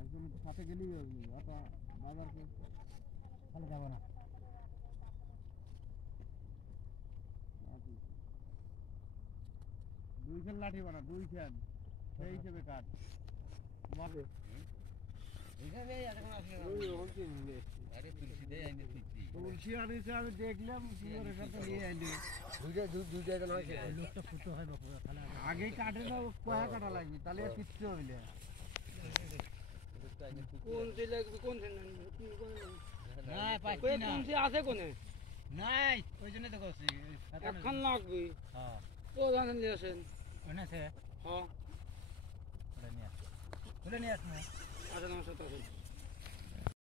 একদম সাথে গেলেই বাজারকে ভালো যাবো না। দুই খেল লাঠি বানা, দুই খেল সেই হিসেবে কাট তুলসী আনিছে, আমি দেখলাম আগে কাটে না, কয়া কাটা লাগবে তাহলে কিচ্ছু হইলে আছে কোনে নাই, ওই জন্য তো করছি এখন লাগবে। হ্যাঁ ও জানেন নিয়ে আসেন হ্যাঁ নিয়ে আস, নিয়ে আস না। আচ্ছা নমস্কার।